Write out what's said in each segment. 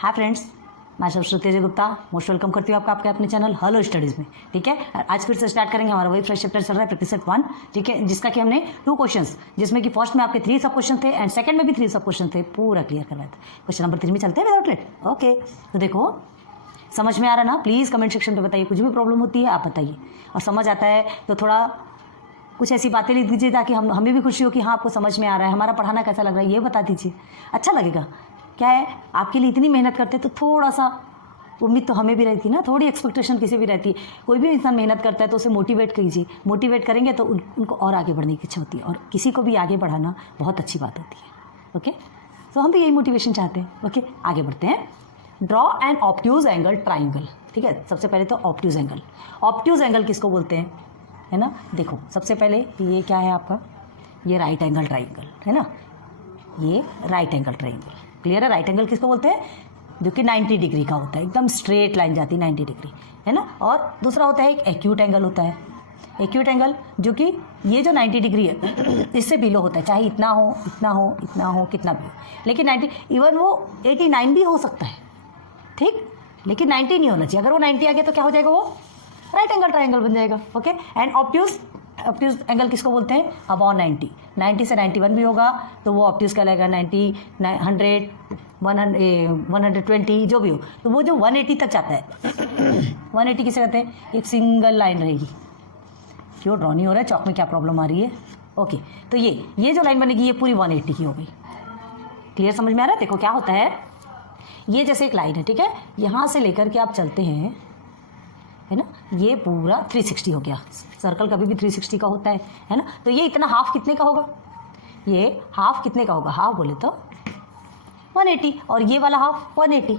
Hi friends, मैं श्रुति Gupta most welcome करती हूँ आपका आपके अपने चैनल हेलो स्टडीज़ में। ठीक है, आज फिर से स्टार्ट करेंगे हमारा वही फ्रेश चैप्टर चल रहा है प्रतिशत 1। ठीक है, जिसका कि हमने 2 क्वेश्चंस, जिसमें कि फर्स्ट में आपके 3 सब क्वेश्चन थे एंड सेकंड में भी 3 सब क्वेश्चन थे, पूरा क्लियर करवाया था। क्वेश्चन नंबर 3 में चलते हैं विदाउट लेट। ओके, तो देखो समझ में आ रहा है ना? प्लीज़ कमेंट सेक्शन पर बताइए, कुछ भी प्रॉब्लम होती है आप बताइए, और समझ आता है तो थोड़ा कुछ ऐसी बातें लिख दीजिए ताकि हमें भी खुशी हो कि हाँ आपको समझ में आ रहा है, हमारा पढ़ाना कैसा लग रहा है ये बता दीजिए, अच्छा लगेगा। क्या है, आपके लिए इतनी मेहनत करते तो थोड़ा सा उम्मीद तो हमें भी रहती है ना, थोड़ी एक्सपेक्टेशन किसी भी रहती है। कोई भी इंसान मेहनत करता है तो उसे मोटिवेट कीजिए, मोटिवेट करेंगे तो उनको और आगे बढ़ने की इच्छा होती है, और किसी को भी आगे बढ़ाना बहुत अच्छी बात होती है। ओके, तो हम भी यही मोटिवेशन चाहते हैं। ओके, आगे बढ़ते हैं। Draw an obtuse angle triangle. ठीक है, सबसे पहले तो ऑब्ट्यूज एंगल। ऑब्ट्यूज एंगल किसको बोलते हैं, है ना? देखो सबसे पहले ये क्या है आपका, ये राइट एंगल ट्राइंगल है ना, ये राइट एंगल ट्राइंगल। क्लियर है? राइट एंगल किसको बोलते हैं? जो कि 90 डिग्री का होता है, एकदम स्ट्रेट लाइन जाती है 90 डिग्री, है ना। और दूसरा होता है एक एक्यूट एंगल होता है। एक्यूट एंगल जो कि ये जो 90 डिग्री है इससे बिलो होता है, चाहे इतना हो इतना हो इतना हो कितना भी हो, लेकिन 90 इवन वो 89 भी हो सकता है, ठीक, लेकिन 90 नहीं होना चाहिए। अगर वो 90 आ गया तो क्या हो जाएगा, वो राइट एंगल ट्राइंगल बन जाएगा। ओके, एंड ऑब्ट्यूज एंगल किसको बोलते हैं? अबॉव 90 से 91 भी होगा तो वो ऑब्ट्यूज कहलाएगा। 90, 100, 120 जो भी हो, तो वो जो 180 तक जाता है 180 किसे कहते हैं? एक सिंगल लाइन रहेगी। क्यों ड्रॉ नहीं हो रहा है? चौक में क्या प्रॉब्लम आ रही है? ओके, तो ये जो लाइन बनेगी ये पूरी 180 की हो गई। क्लियर, समझ में आ रहा है? देखो क्या होता है, ये जैसे एक लाइन है, ठीक है, यहाँ से लेकर के आप चलते हैं, है ना, ये पूरा 360 हो गया। सर्कल कभी भी 360 का होता है ना। तो ये इतना हाफ कितने का होगा? ये हाफ कितने का होगा? हाफ बोले तो 180, और ये वाला हाफ 180।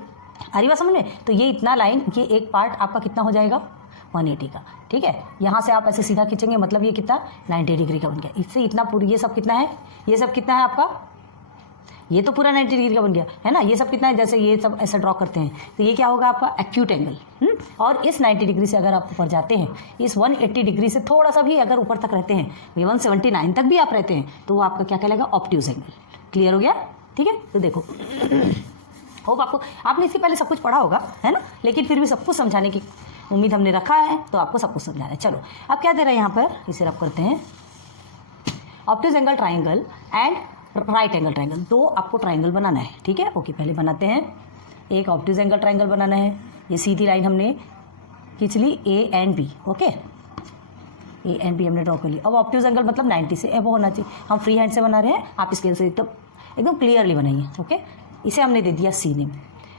आ रही बात समझ में? तो ये इतना लाइन, ये एक पार्ट आपका कितना हो जाएगा? 180 का। ठीक है, यहाँ से आप ऐसे सीधा खींचेंगे, मतलब ये कितना 90 डिग्री का बन गया। इससे इतना पूरी, ये सब कितना है? ये सब कितना है आपका? ये तो पूरा 90 डिग्री का बन गया, है ना। ये सब कितना है? जैसे ये सब ऐसा ड्रॉ करते हैं तो ये क्या होगा आपका? Acute angle. और इस 90 डिग्री से अगर आप ऊपर जाते हैं, इस 180 डिग्री से थोड़ा सा भी अगर ऊपर तक रहते हैं, 179 तक भी आप रहते हैं, तो वो आपका क्या कहलाएगा? Obtuse angle. क्लियर हो गया? ठीक है, तो देखो होप आपने इससे पहले सब कुछ पढ़ा होगा, है ना, लेकिन फिर भी सब कुछ समझाने की उम्मीद हमने रखा है, तो आपको सब कुछ समझाना है। चलो अब क्या दे रहा है यहाँ पर, इसे रब करते हैं। Obtuse angle triangle and right angle triangle, दो आपको ट्राइंगल बनाना है। ठीक है, ओके, पहले बनाते हैं। एक ऑब्ट्यूज एंगल ट्राइंगल बनाना है। ये सीधी लाइन हमने खींच ली, A and B. Okay, A and B हमने ड्रॉ कर ली। अब ऑब्ट्यूज एंगल मतलब 90 से अब होना चाहिए। हम फ्री हैंड से बना रहे हैं, आप स्केल से एकदम क्लियरली बनाइए। ओके, इसे हमने दे दिया सी नेम।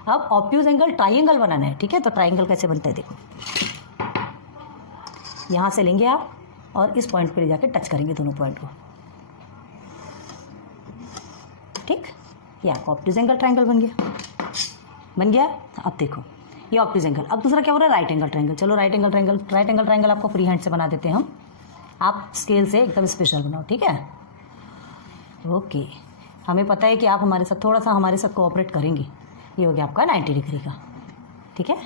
अब ऑब्ट्यूज एंगल ट्राइंगल बनाना है। ठीक है, तो ट्राइंगल कैसे बनता है देखो, यहाँ से लेंगे आप और इस पॉइंट पर ले जाकर टच करेंगे दोनों पॉइंट को। ठीक, ये आपका ऑब्ट्यूज एंगल ट्राइंगल बन गया। अब देखो ये ऑब्ट्यूज एंगल। अब दूसरा क्या हो रहा है? Right angle triangle. चलो राइट एंगल ट्राइंगल आपको फ्री हैंड से बना देते हैं हम, आप स्केल से एकदम स्पेशल बनाओ। ठीक है, ओके, हमें पता है कि आप हमारे साथ थोड़ा सा हमारे साथ कोऑपरेट करेंगे। ये हो गया आपका 90 डिग्री का। ठीक है,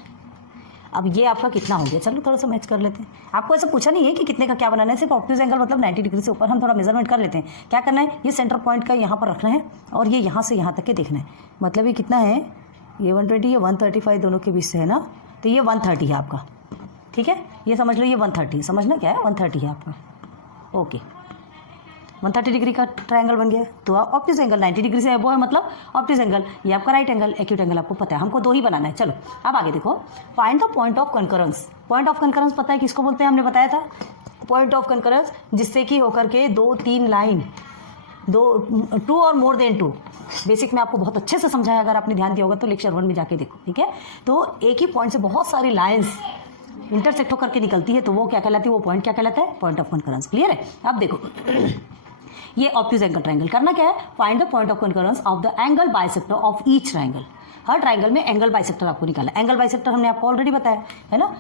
अब ये आपका कितना हो गया? चलो थोड़ा सा मैच कर लेते हैं। आपको ऐसा पूछा नहीं है कि कितने का क्या बनाना है, सिर्फ ऑब्ट्यूज एंगल मतलब 90 डिग्री से ऊपर हम थोड़ा मेजरमेंट कर लेते हैं। क्या करना है? ये सेंटर पॉइंट का यहाँ पर रखना है और ये यहाँ से यहाँ तक के देखना है। मतलब ये कितना है? ये 120, ये 135 दोनों के बीच से है ना, तो ये 130 है आपका। ठीक है, ये समझ लो, ये 130, समझना क्या है? 130 है आपका। ओके, 130 डिग्री का ट्रायंगल बन गया। तो ऑब्ट्यूज एंगल 90 डिग्री से वो है, मतलब ऑब्ट्यूज एंगल। ये आपका राइट एंगल, एक्यूट एंगल आपको पता है, हमको 2 ही बनाना है। चलो अब आगे देखो, find the point of concurrence. Point of concurrence पता है किसको बोलते हैं? हमने बताया था पॉइंट ऑफ कंकरेंस, जिससे कि होकर के 2-3 लाइन, 2 और मोर देन 2, बेसिक में आपको बहुत अच्छे से समझाया, अगर आपने ध्यान दिया होगा तो लेक्चर 1 में जाके देखो। ठीक है, तो एक ही पॉइंट से बहुत सारी लाइन्स इंटरसेक्ट होकर के निकलती है, तो वो क्या कहलाती है? वो पॉइंट क्या कहलाता है? Point of concurrence. क्लियर है? अब देखो ये ऑब्ट्यूज एंगल ट्राइंगल करना क्या है? Find the point of concurrence of the angle bisector of each triangle. Her triangle में एंगल बाइसेक्टर आपको निकाला। एंगल बाइसेक्टर हमने आपको ऑलरेडी बताया है ना।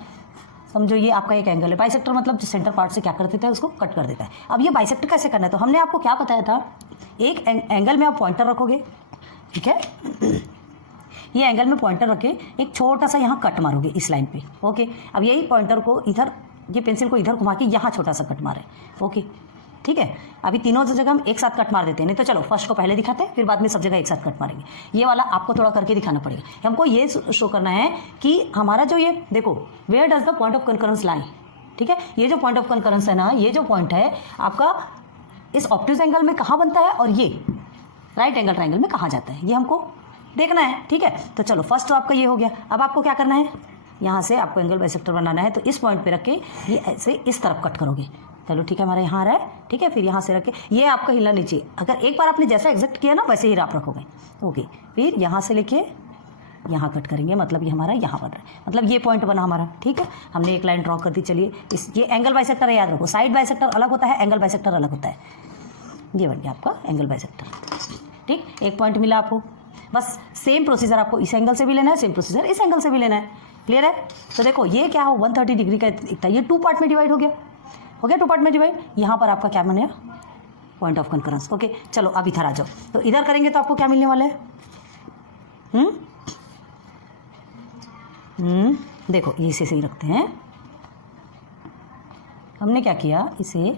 समझो ये आपका एक एंगल है। बाइसेक्टर मतलब जो सेंटर पार्ट से क्या कर देता है? उसको कट कर देता है। अब ये बाइसेक्टर कैसे करना है? तो हमने आपको क्या बताया था, एक एंगल में आप पॉइंटर रखोगे, ठीक है, ये एंगल में पॉइंटर रखे, एक छोटा सा यहाँ कट मारोगे इस लाइन पे। ओके, अब यही पॉइंटर को इधर, ये पेंसिल को इधर घुमा के यहाँ छोटा सा कट मारे। ओके, ठीक है। अभी तीनों जगह हम एक साथ कट मार देते हैं, नहीं तो चलो फर्स्ट को पहले दिखाते हैं, फिर बाद में सब जगह एक साथ कट मारेंगे। ये वाला आपको थोड़ा करके दिखाना पड़ेगा। हमको ये शो करना है कि हमारा जो ये देखो, where does the point of concurrence lie, ठीक है। ये जो पॉइंट ऑफ कंकरेंस है ना, ये जो पॉइंट है आपका इस ऑब्ट्यूज एंगल में कहाँ बनता है और ये राइट एंगल ट्राइंगल में कहाँ जाता है, ये हमको देखना है, ठीक है। तो चलो फर्स्ट तो आपका ये हो गया। अब आपको क्या करना है, यहाँ से आपको एंगल बाइसेक्टर बनाना है, तो इस पॉइंट पे रख के ये ऐसे इस तरफ कट करोगे। चलो ठीक है, हमारा यहाँ आ रहा है, ठीक है। फिर यहाँ से रख के ये आपका हिलना नहीं चाहिए। अगर एक बार आपने जैसा एग्जैक्ट किया ना वैसे ही आप रखोगे, ओके। फिर यहाँ से लेके यहाँ कट करेंगे, मतलब ये हमारा यहाँ बन रहा है, मतलब ये पॉइंट बना हमारा, ठीक है। हमने एक लाइन ड्रॉ कर दी। चलिए इस ये एंगल बाइसेक्टर है, याद रखो। साइड बाइसेक्टर अलग होता है, एंगल बाइसेक्टर अलग होता है। ये बन गया आपका एंगल बाइसेक्टर, ठीक। एक पॉइंट मिला आपको। बस सेम प्रोसीजर आपको इस एंगल से भी लेना है, सेम प्रोसीजर इस एंगल से भी लेना है। क्लियर है। तो देखो ये क्या हो, 130 डिग्री का इतना, ये 2 पार्ट में डिवाइड हो गया 2 पार्ट में डिवाइड। यहाँ पर आपका क्या बनेगा, पॉइंट ऑफ कंकरेंस, ओके। चलो अब इधर आ जाओ। तो इधर करेंगे तो आपको क्या मिलने वाला है, देखो इसे सही रखते हैं। हमने क्या किया, इसे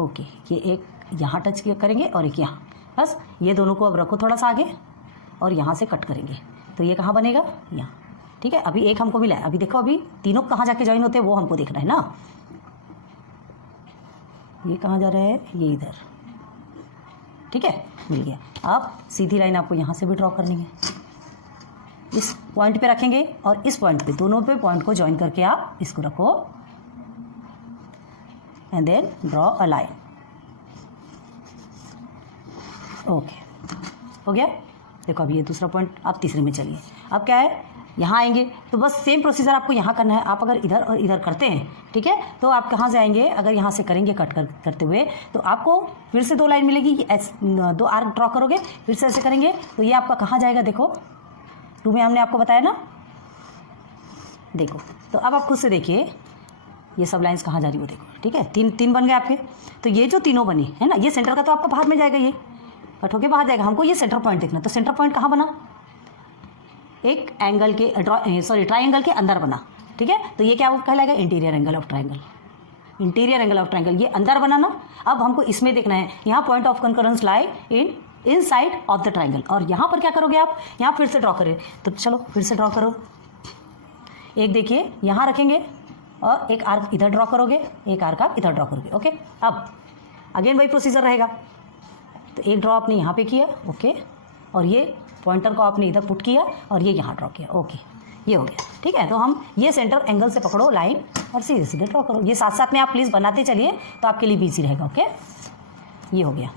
ओके, ये एक यहाँ टच करेंगे और एक यहाँ, बस ये दोनों को अब रखो थोड़ा सा आगे और यहाँ से कट करेंगे। तो ये कहाँ बनेगा, यहाँ, ठीक है। अभी एक हमको मिला है, अभी देखो अभी तीनों कहाँ जाके ज्वाइन होते हैं वो हमको देखना है ना। ये कहाँ जा रहा है, ये इधर, ठीक है, मिल गया। अब सीधी लाइन आपको यहाँ से भी ड्रॉ करनी है, इस पॉइंट पे रखेंगे और इस पॉइंट पे, दोनों पे पॉइंट को ज्वाइन करके आप इसको रखो and then draw a line, okay, हो गया। देखो अब ये दूसरा पॉइंट, आप तीसरे में चलिए। अब क्या है, यहाँ आएंगे तो बस सेम प्रोसीजर आपको यहाँ करना है। आप अगर इधर और इधर करते हैं, ठीक है, तो आप कहाँ से आएंगे, अगर यहाँ से करेंगे कट करते हुए तो आपको फिर से 2 लाइन मिलेगी, 2 आर्क ड्रॉ करोगे, फिर से ऐसे करेंगे तो ये आपका कहाँ जाएगा, देखो 2 में हमने आपको बताया ना, देखो। तो अब आप खुद से देखिए ये सब लाइंस कहाँ जा रही हो, देखो, ठीक है। 3 बन गए आपके। तो ये जो तीनों बनी है ना, ये सेंटर का तो आपका बाहर में जाएगा, ये कट होके बाहर जाएगा। हमको ये सेंटर पॉइंट देखना, तो सेंटर पॉइंट कहाँ बना, एक एंगल के ट्राइंगल के अंदर बना, ठीक है। तो ये क्या कहलाएगा, interior angle of triangle, interior angle of triangle, ये अंदर बना ना। अब हमको इसमें देखना है, यहाँ point of concurrence lie in side of the triangle, और यहाँ पर क्या करोगे आप, यहाँ फिर से ड्रॉ करें। तो चलो फिर से ड्रॉ करो, एक देखिए यहाँ रखेंगे और एक आर्क इधर ड्रॉ करोगे, एक आर्क आप इधर ड्रॉ करोगे, ओके। अब अगेन वही प्रोसीजर रहेगा। तो एक ड्रॉ आपने यहाँ पे किया, ओके, और ये पॉइंटर को आपने इधर पुट किया और ये यहाँ ड्रॉ किया, ओके, ये हो गया, ठीक है। तो हम ये सेंटर एंगल से पकड़ो लाइन और सीधे सीधे ड्रॉ करो। ये साथ साथ में आप प्लीज़ बनाते चलिए तो आपके लिए भी ईजी रहेगा, ओके। ये हो गया,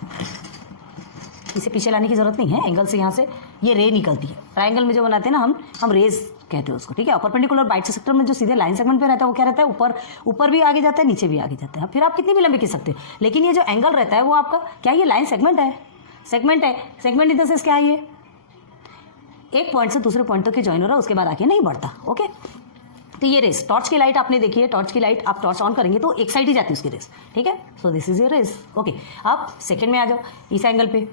इसे पीछे लाने की जरूरत नहीं है। एंगल से यहाँ से ये रे निकलती है, ट्राइंगल में जो बनाते हैं ना हम रेज कहते हैं उसको, ठीक है। और परपेंडिकुलर बाइसेक्टर में जो सीधे लाइन सेगमेंट पे रहता है वो क्या रहता है, ऊपर भी आगे जाता है, नीचे भी आगे जाता है। फिर आप कितनी भी लंबी खींच सकते हो, लेकिन ये जो एंगल रहता है वो आपका क्या, ये लाइन सेगमेंट है, सेगमेंट इन द सेंस क्या है, ये एक पॉइंट से दूसरे पॉइंट तक ज्वाइन हो रहा है, उसके बाद आगे नहीं बढ़ता, ओके। तो ये रेस, टॉर्च की लाइट आपने देखी है, टॉर्च की लाइट आप टॉर्च ऑन करेंगे तो एक साइड ही जाती है उसकी रेस, ठीक है। So this is your race, okay. आप सेकंड में आ जाओ, इस एंगल पे।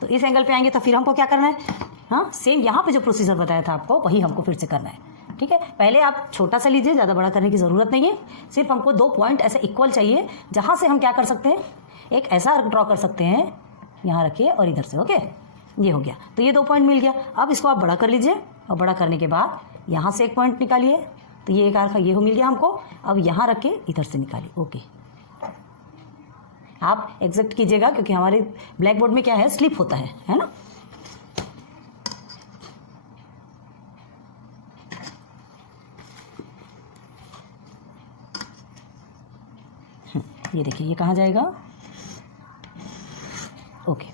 तो इस एंगल पे आएंगे तो फिर हमको क्या करना है, हाँ सेम यहाँ पे जो प्रोसीजर बताया था आपको वही हमको फिर से करना है, ठीक है। पहले आप छोटा सा लीजिए, ज़्यादा बड़ा करने की ज़रूरत नहीं है। सिर्फ हमको 2 पॉइंट ऐसे इक्वल चाहिए जहाँ से हम क्या कर सकते हैं, एक ऐसा ड्रॉ कर सकते हैं, यहाँ रखिए और इधर से, ओके। ये हो गया, तो ये 2 पॉइंट मिल गया। अब इसको आप बड़ा कर लीजिए और बड़ा करने के बाद यहाँ से एक पॉइंट निकालिए, तो ये एक आर्क ये हो मिल गया हमको। अब यहाँ रख के इधर से निकालिए, ओके। आप एग्जैक्ट कीजिएगा क्योंकि हमारे ब्लैक बोर्ड में क्या है, स्लिप होता है ना। ये देखिए ये कहाँ जाएगा, ओके,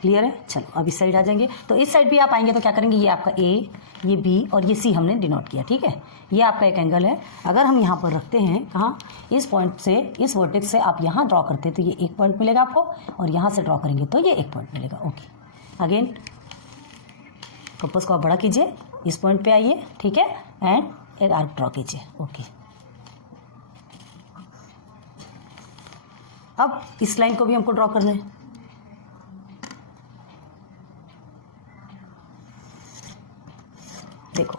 क्लियर है। चलो अब इस साइड आ जाएंगे, तो इस साइड भी आप आएंगे तो क्या करेंगे, ये आपका ए, ये बी और ये सी हमने डिनोट किया, ठीक है। ये आपका एक एंगल है। अगर हम यहाँ पर रखते हैं, कहाँ, इस पॉइंट से, इस वर्टेक्स से आप यहाँ ड्रॉ करते हैं तो ये 1 पॉइंट मिलेगा आपको, और यहाँ से ड्रॉ करेंगे तो ये 1 पॉइंट मिलेगा, ओके। अगेन कंपास को आप बड़ा कीजिए, इस पॉइंट पे आइए, ठीक है, एंड एक आर्क ड्रॉ कीजिए, ओके। अब इस लाइन को भी हमको ड्रॉ करना है, देखो।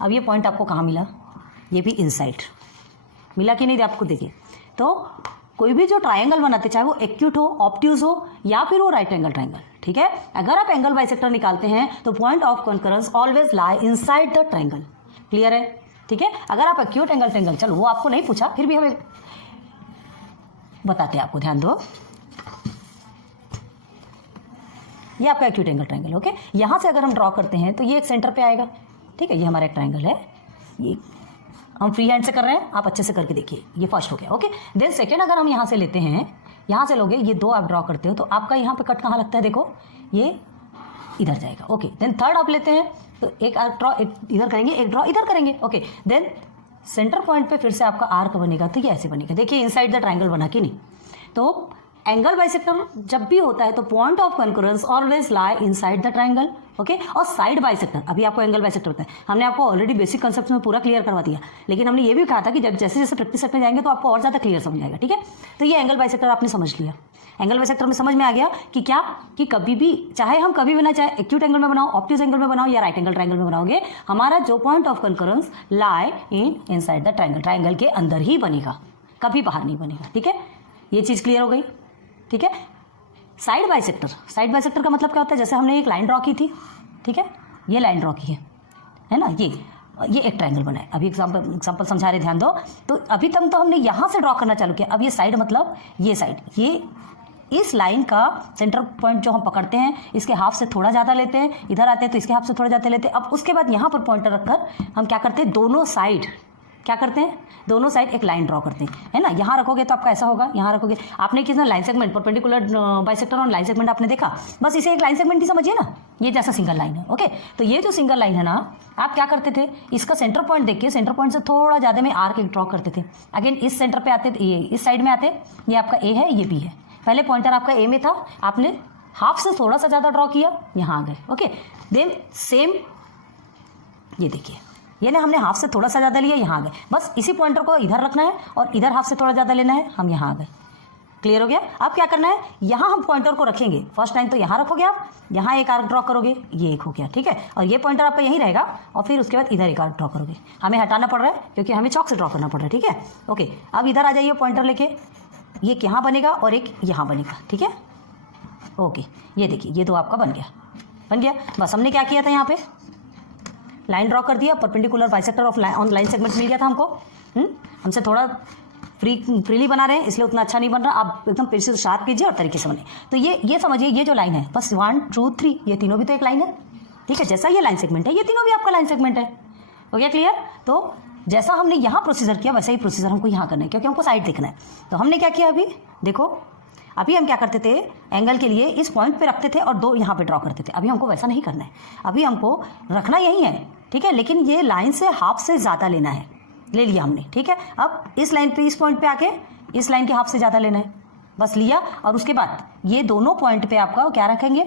अब ये पॉइंट आपको कहाँ मिला, ये भी इनसाइड, मिला कि नहीं आपको, देखिए। तो कोई भी जो ट्रायंगल बनाते, चाहे वो एक्यूट हो, ऑब्ट्यूज हो, या फिर वो राइट एंगल ट्रायंगल, ठीक है। अगर आप एंगल बाइसेक्टर निकालते हैं तो point of concurrence always lie inside the triangle. Clear है, ठीक है। अगर आप एक्यूट एंगल ट्रायंगल, चलो वो आपको नहीं पूछा, फिर भी हमें बताते हैं आपको, ध्यान दो। ये आपका एक्यूट एंगल ट्रायंगल, ओके। यहां से अगर हम ड्रॉ करते हैं तो ये एक सेंटर पे आएगा, ठीक है। ये हमारा एक ट्रायंगल है, ये हम फ्री हैंड से कर रहे हैं, आप अच्छे से करके देखिए। ये फर्स्ट हो गया, ओके। देन सेकेंड अगर हम यहाँ से लेते हैं, यहाँ से लोगे, ये दो आप ड्रॉ करते हो तो आपका यहाँ पे कट कहाँ लगता है, देखो ये इधर जाएगा, ओके। देन थर्ड आप लेते हैं तो एक ड्रॉ इधर करेंगे, एक ड्रॉ इधर करेंगे, ओके। देन सेंटर पॉइंट पे फिर से आपका आर्क बनेगा, तो ये ऐसे बनेगा, देखिए इनसाइड द ट्रायंगल बना कि नहीं। तो एंगल बाइसेक्टर जब भी होता है तो point of concurrence always lie inside the triangle, okay. और साइड बाइसेक्टर, अभी आपको एंगल बाइसेक्टर होता है, हमने आपको ऑलरेडी बेसिक कंसेप्ट में पूरा क्लियर करवा दिया, लेकिन हमने ये भी कहा था कि जब जैसे जैसे प्रैक्टिस करते जाएंगे तो आपको और ज़्यादा क्लियर समझ आएगा, ठीक है। तो ये एंगल बाइसेक्टर आपने समझ लिया। एंगल बाइसेक्टर में समझ में आ गया कि क्या, कि कभी भी, चाहे हम कभी भी ना, चाहे एक्यूट एंगल में बनाओ, ऑब्ट्यूज एंगल में बनाओ, या राइट एंगल ट्रायंगल में बनाओगे, हमारा जो point of concurrence lie inside the triangle, triangle के अंदर ही बनेगा, कभी बाहर नहीं बनेगा, ठीक है। ये चीज़ क्लियर हो गई, ठीक है। साइड बाइसेक्टर, साइड बाइसेक्टर का मतलब क्या होता है, जैसे हमने एक लाइन ड्रॉ की थी, ठीक है, ये लाइन ड्रॉ की है ना, ये एक ट्रायंगल बना है। अभी एग्जांपल समझा रहे, ध्यान दो। तो अभी तक तो हमने यहाँ से ड्रॉ करना चालू किया, अब ये साइड मतलब ये साइड, ये इस लाइन का सेंटर पॉइंट जो हम पकड़ते हैं, इसके हाफ से थोड़ा ज़्यादा लेते हैं, इधर आते हैं तो इसके हाफ से थोड़ा ज़्यादा लेते हैं। अब उसके बाद यहाँ पर पॉइंटर रखकर हम क्या करते हैं, दोनों साइड क्या करते हैं, दोनों साइड एक लाइन ड्रॉ करते हैं, है ना। यहाँ रखोगे तो आपका ऐसा होगा, यहाँ रखोगे, आपने कितना लाइन सेगमेंट, परपेंडिकुलर बाइसेक्टर और लाइन सेगमेंट आपने देखा, बस इसे एक लाइन सेगमेंट ही समझिए ना, ये जैसा सिंगल लाइन है, ओके। तो ये जो सिंगल लाइन है ना, आप क्या करते थे, इसका सेंटर पॉइंट देखिए, सेंटर पॉइंट से थोड़ा ज़्यादा में आर्क एक ड्रॉ करते थे। अगेन इस सेंटर पे आते, ये इस साइड में आते, ये आपका ए है, ये बी है। पहले पॉइंटर आपका ए में था, आपने हाफ से थोड़ा सा ज़्यादा ड्रॉ किया, यहाँ आ गए, ओके। देन सेम ये देखिए, ये ना हमने हाफ से थोड़ा सा ज़्यादा लिया, यहाँ आ गए, बस इसी पॉइंटर को इधर रखना है और इधर हाफ से थोड़ा ज़्यादा लेना है, हम यहाँ आ गए। क्लियर हो गया। अब क्या करना है, यहाँ हम पॉइंटर को रखेंगे, फर्स्ट टाइम तो यहाँ रखोगे आप, यहाँ एक आर्क ड्रॉ करोगे, ये एक हो गया, ठीक है। और ये पॉइंटर आपका यहीं रहेगा और फिर उसके बाद इधर एक आर्क ड्रॉ करोगे, हमें हटाना पड़ रहा है क्योंकि हमें चौक से ड्रॉ करना पड़ रहा है, ठीक है, ओके। अब इधर आ जाइए पॉइंटर लेके, ये यहाँ बनेगा और एक यहाँ बनेगा, ठीक है, ओके। ये देखिए, ये दो आपका बन गया। बस हमने क्या किया था, यहाँ पे लाइन ड्रॉ कर दिया, perpendicular bisector of on line segment मिल गया था हमको। हमसे थोड़ा फ्रीली बना रहे हैं इसलिए उतना अच्छा नहीं बन रहा, आप एकदम फिर से शार्प कीजिए और तरीके से बने। तो ये समझिए, ये जो लाइन है, बस 1 2 3, ये तीनों भी तो एक लाइन है, ठीक है। जैसा ये लाइन सेगमेंट है, ये तीनों भी आपका लाइन सेगमेंट है, हो गया क्लियर। तो जैसा हमने यहाँ प्रोसीजर किया वैसा ही प्रोसीजर हमको यहाँ करना है, क्योंकि हमको साइड देखना है। तो हमने क्या किया, अभी देखो, अभी हम क्या करते थे, एंगल के लिए इस पॉइंट पे रखते थे और दो यहाँ पे ड्रॉ करते थे। अभी हमको वैसा नहीं करना है, अभी हमको रखना यही है, ठीक है, लेकिन ये लाइन से हाफ से ज़्यादा लेना है, ले लिया हमने, ठीक है। अब इस लाइन पे, इस पॉइंट पे आके इस लाइन के हाफ से ज़्यादा लेना है, बस लिया। और उसके बाद ये दोनों पॉइंट पे आपका क्या रखेंगे,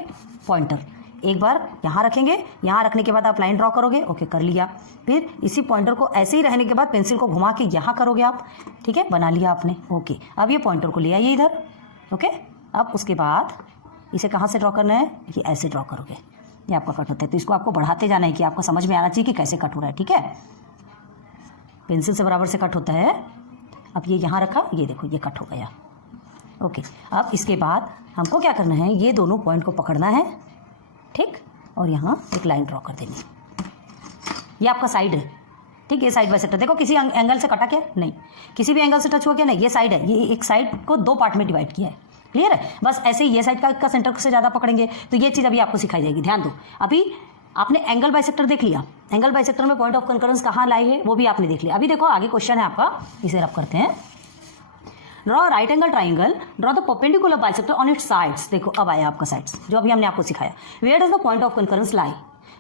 पॉइंटर एक बार यहाँ रखेंगे, यहाँ रखने के बाद आप लाइन ड्रॉ करोगे, ओके, कर लिया। फिर इसी पॉइंटर को ऐसे ही रहने के बाद पेंसिल को घुमा के यहाँ करोगे आप, ठीक है, बना लिया आपने, ओके। अब ये पॉइंटर को ले आइए इधर, ओके। अब उसके बाद इसे कहाँ से ड्रॉ करना है, ये ऐसे ड्रॉ करोगे, ये आपका कट होता है। तो इसको आपको बढ़ाते जाना है कि आपको समझ में आना चाहिए कि कैसे कट हो रहा है, ठीक है। पेंसिल से बराबर से कट होता है। अब ये यहाँ रखा, ये देखो ये कट हो गया, ओके। अब इसके बाद हमको क्या करना है, ये दोनों पॉइंट को पकड़ना है, ठीक, और यहाँ एक लाइन ड्रॉ कर देनी। ये आपका साइड है, ठीक, ये साइड बाइसेक्टर, देखो किसी एंगल से कटा क्या, नहीं, किसी भी एंगल से टच हुआ क्या, नहीं, ये साइड है, ये एक साइड को दो पार्ट में डिवाइड किया है, क्लियर है। बस ऐसे ही ये साइड का सेंटर से ज़्यादा पकड़ेंगे, तो ये चीज़ अभी आपको सिखाई जाएगी। ध्यान दो, अभी आपने एंगल बाइसेक्टर देख लिया, एंगल बाइसेक्टर में पॉइंट ऑफ कॉन्करेंस कहाँ लाई है वो भी आपने देख लिया। अभी देखो आगे क्वेश्चन है आपका, इसे रब करते हैं। Draw right angle triangle, draw the perpendicular bisector on it's sides. देखो अब आया आपका साइड्स, जो अभी हमने आपको सिखाया। Where does the point of concurrence lie,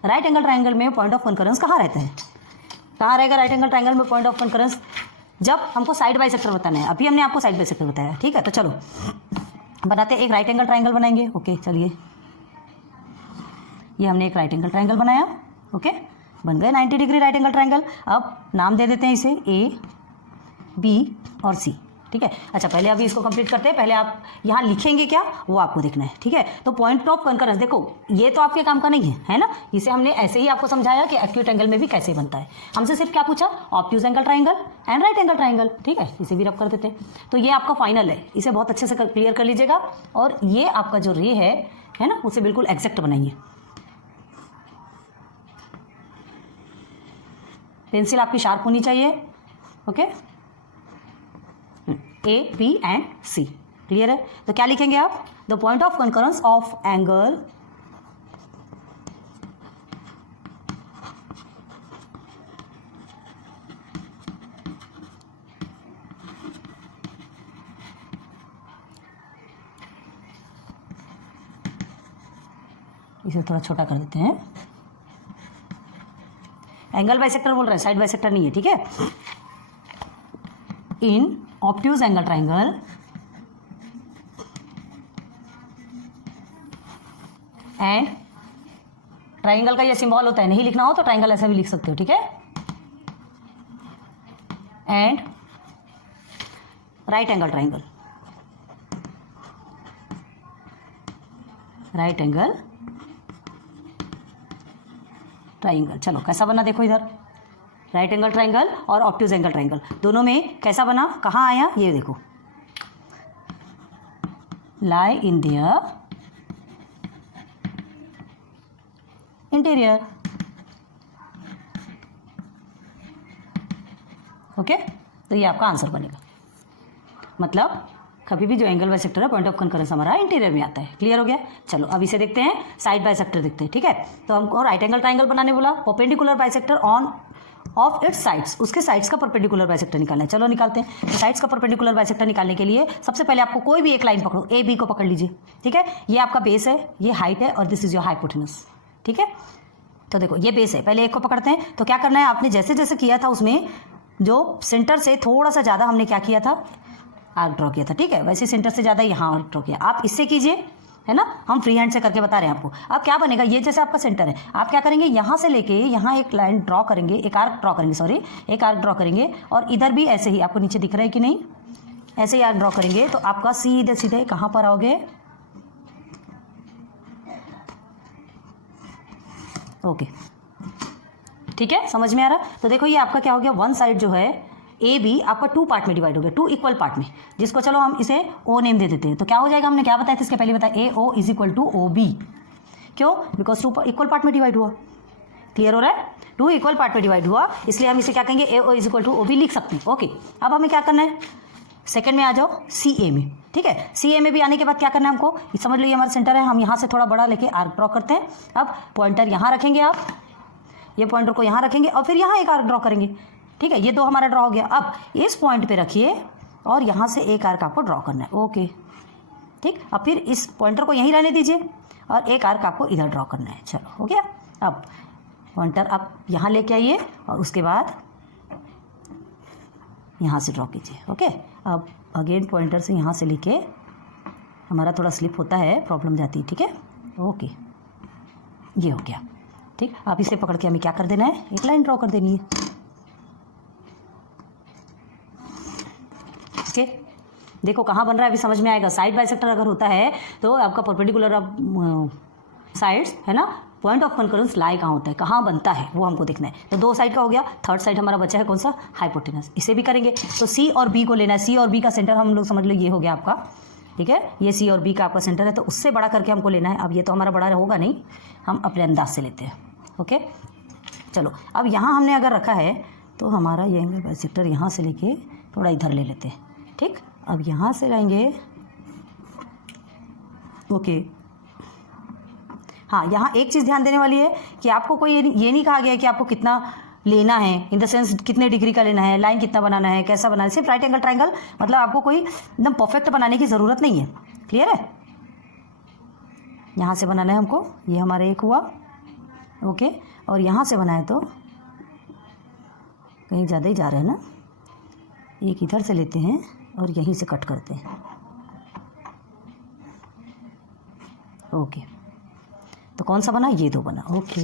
right angle triangle में पॉइंट ऑफ कॉन्करेंस कहाँ रहता है, कहाँ रहेगा राइट एंगल ट्राइंगल में पॉइंट ऑफ कॉन्करेंस, जब हमको साइड बाइसेक्टर बताना है। अभी हमने आपको साइड बाइसेक्टर बताया, ठीक है। तो चलो बनाते एक राइट एंगल ट्राइंगल बनाएंगे, ओके। चलिए ये हमने एक राइट एंगल ट्राइंगल बनाया, ओके, बन गए 90 डिग्री राइट एंगल ट्राइंगल। अब नाम दे देते हैं इसे A, B और C, ठीक है। अच्छा पहले अभी इसको कंप्लीट करते हैं, पहले आप यहाँ लिखेंगे क्या वो आपको देखना है, ठीक है। तो पॉइंट ऑफ कॉन्करेंस देखो ये तो आपके काम का नहीं है ना, इसे हमने ऐसे ही आपको समझाया कि एक्यूट एंगल में भी कैसे बनता है। हमसे सिर्फ क्या पूछा, obtuse angle triangle and right angle triangle, ठीक है। इसे भी रब कर देते हैं। तो ये आपका फाइनल है, इसे बहुत अच्छे से क्लियर कर लीजिएगा। और ये आपका जो रे है ना, उसे बिल्कुल एग्जैक्ट बनाइए। पेंसिल आपकी शार्प होनी चाहिए, okay. A B and C clear है। तो क्या लिखेंगे आप, the point of concurrence of angle इसे थोड़ा छोटा कर देते हैं। एंगल बाइसेक्टर बोल रहे हैं, साइड बाइसेक्टर नहीं है, ठीक है। In obtuse angle triangle and triangle का ये सिंबल होता है, नहीं लिखना हो तो ट्राइंगल ऐसा भी लिख सकते हो, ठीक है। And right angle triangle, right angle triangle. चलो कैसा बना देखो इधर, राइट एंगल ट्राइंगल और ऑब्ट्यूज एंगल ट्राइंगल दोनों में कैसा बना, कहाँ आया ये देखो, लाई इन देयर इंटीरियर, ओके। तो ये आपका आंसर बनेगा। मतलब कभी भी जो एंगल बाइसेक्टर है पॉइंट ऑफ कॉन्करेंस हमारा इंटीरियर में आता है। क्लियर हो गया। चलो अब इसे देखते हैं, साइड बाइसेक्टर देखते हैं, ठीक है। तो हमको राइट एंगल ट्राइंगल बनाने बोला, perpendicular bisector on of its sides, उसके साइड्स का परपेंडिकुलर बाइसेक्टर निकालना है। चलो निकालते हैं। तो साइड्स का परपेंडिकुलर बाइसेक्टर निकालने के लिए सबसे पहले आपको कोई भी एक लाइन पकड़ो, ए बी को पकड़ लीजिए, ठीक है। ये आपका बेस है, ये हाइट है और दिस इज योर हाइपोटेनस, ठीक है। तो देखो ये बेस है, पहले एक को पकड़ते हैं। तो क्या करना है, आपने जैसे जैसे किया था उसमें जो सेंटर से थोड़ा सा ज़्यादा हमने क्या किया था, आर्क ड्रॉ किया था, ठीक है। वैसे सेंटर से ज़्यादा यहाँ आर्क ड्रॉ किया, आप इससे कीजिए, है ना। हम फ्री हैंड से करके बता रहे हैं आपको। अब क्या बनेगा, ये जैसे आपका सेंटर है, आप क्या करेंगे, यहाँ से लेके यहाँ एक लाइन ड्रॉ करेंगे, एक आर्क ड्रॉ करेंगे, सॉरी एक आर्क ड्रॉ करेंगे। और इधर भी ऐसे ही, आपको नीचे दिख रहा है कि नहीं, ऐसे ही आर्क ड्रॉ करेंगे। तो आपका सीधे सीधे कहाँ पर आओगे, ओके, ठीक है, समझ में आ रहा। तो देखो ये आपका क्या हो गया, वन साइड जो है ए बी आपका टू पार्ट में डिवाइड हो गया, टू इक्वल पार्ट में, जिसको चलो हम इसे ओ नेम दे देते हैं। तो क्या हो जाएगा, हमने क्या बताया था इसके पहले बताया, A O is equal to O B. क्यों, बिकॉज टू इक्वल पार्ट में डिवाइड हुआ। क्लियर हो रहा है, टू इक्वल पार्ट में डिवाइड हुआ, इसलिए हम इसे क्या कहेंगे, A O is equal to O B लिख सकते हैं, ओके। अब हमें क्या करना है, सेकंड में आ जाओ, सी ए में, ठीक है। सी ए में भी आने के बाद क्या करना है हमको, समझ लो ये हमारा सेंटर है, हम यहाँ से थोड़ा बड़ा लेके आर्क ड्रॉ करते हैं। अब पॉइंटर यहाँ रखेंगे, आप ये पॉइंटर को यहाँ रखेंगे और फिर यहाँ एक आर्क ड्रॉ करेंगे, ठीक है। ये दो हमारा ड्रॉ हो गया। अब इस पॉइंट पे रखिए और यहाँ से एक आर्क आपको ड्रॉ करना है, ओके, ठीक। अब फिर इस पॉइंटर को यहीं रहने दीजिए और एक आर्क आपको इधर ड्रॉ करना है। चलो हो गया। अब पॉइंटर आप यहाँ लेके आइए और उसके बाद यहाँ से ड्रॉ कीजिए, ओके। अब अगेन पॉइंटर से यहाँ से लेके, हमारा थोड़ा स्लिप होता है, प्रॉब्लम जाती है, ठीक है, ओके। ये हो गया, ठीक। आप इसे पकड़ के हमें क्या कर देना है, एक लाइन ड्रॉ कर देनी है, ओके। देखो कहाँ बन रहा है, अभी समझ में आएगा। साइड बाइसेक्टर अगर होता है तो आपका परपेंडिकुलर साइड्स है ना, पॉइंट ऑफ कॉन्करेंस लाई कहाँ होता है, कहाँ बनता है, वो हमको देखना है। तो दो साइड का हो गया, थर्ड साइड हमारा बचा है कौन सा, हाइपोटेनस। इसे भी करेंगे। तो सी और बी को लेना है, सी और बी का सेंटर हम लोग समझ लो ये हो गया आपका, ठीक है। ये सी और बी का आपका सेंटर है, तो उससे बड़ा करके हमको लेना है। अब ये तो हमारा बड़ा होगा नहीं, हम अपने अंदाज से लेते हैं, ओके। चलो अब यहाँ हमने अगर रखा है तो हमारा ये एंगल बाइसेक्टर यहाँ से लेके थोड़ा इधर ले लेते हैं, ठीक। अब यहाँ से लाएंगे, ओके। हाँ, यहाँ एक चीज़ ध्यान देने वाली है कि आपको कोई ये नहीं कहा गया है कि आपको कितना लेना है, इन द सेंस कितने डिग्री का लेना है, लाइन कितना बनाना है, कैसा बनाना है। सिर्फ राइट एंगल ट्राइंगल, मतलब आपको कोई एकदम परफेक्ट बनाने की ज़रूरत नहीं है। क्लियर है, यहाँ से बनाना है हमको, ये हमारा एक हुआ, ओके। और यहाँ से बनाए तो कहीं ज़्यादा ही जा रहा है ना, एक इधर से लेते हैं और यहीं से कट करते हैं, ओके। तो कौन सा बना, ये दो बना, ओके।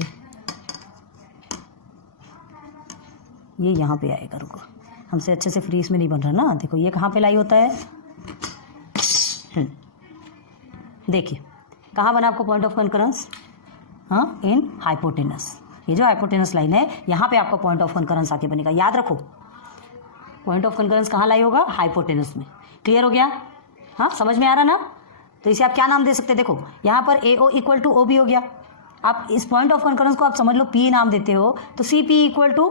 ये यहाँ पे आएगा, रुको, हमसे अच्छे से फ्री इसमें नहीं बन रहा ना। देखो ये कहाँ पे लाई होता है, देखिए कहाँ बना आपको पॉइंट ऑफ कॉन्करेंस, हाँ, इन हाइपोटेनस। ये जो हाइपोटेनस लाइन है यहाँ पे आपका पॉइंट ऑफ कॉन्करेंस आके बनेगा। याद रखो पॉइंट ऑफ कॉन्करेंस कहाँ लाई होगा, हाइपोटेनस में। क्लियर हो गया, हाँ, समझ में आ रहा ना। तो इसे आप क्या नाम दे सकते हैं, देखो यहाँ पर A O equal to O B हो गया। आप इस पॉइंट ऑफ कॉन्करेंस को आप समझ लो पी नाम देते हो, तो C P equal to